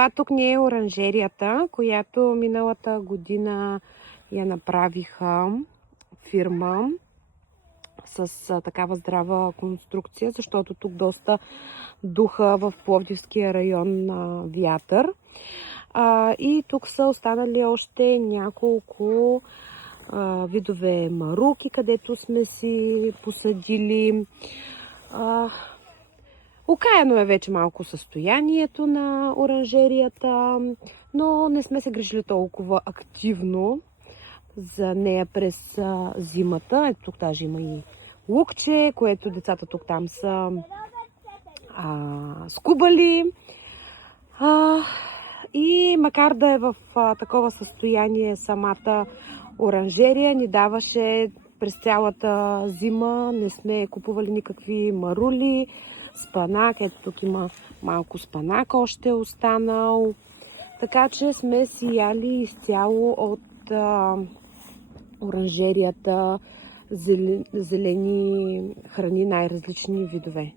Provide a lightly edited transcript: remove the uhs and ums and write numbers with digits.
Това тук не е оранжерията, която миналата година я направиха фирма с такава здрава конструкция, защото тук доста духа в Пловдивския район на вятър. И тук са останали още няколко видове маруки, където сме си посадили. Окаяно е вече малко състоянието на оранжерията, но не сме се грижили толкова активно за нея през зимата. Ето тук даже има и лукче, което децата тук там са скубали. И макар да е в такова състояние самата оранжерия, ни даваше през цялата зима, не сме купували никакви марули, спанак. Ето тук има малко спанак още останал. Така че сме си яли изцяло от оранжерията зелени храни, най-различни видове.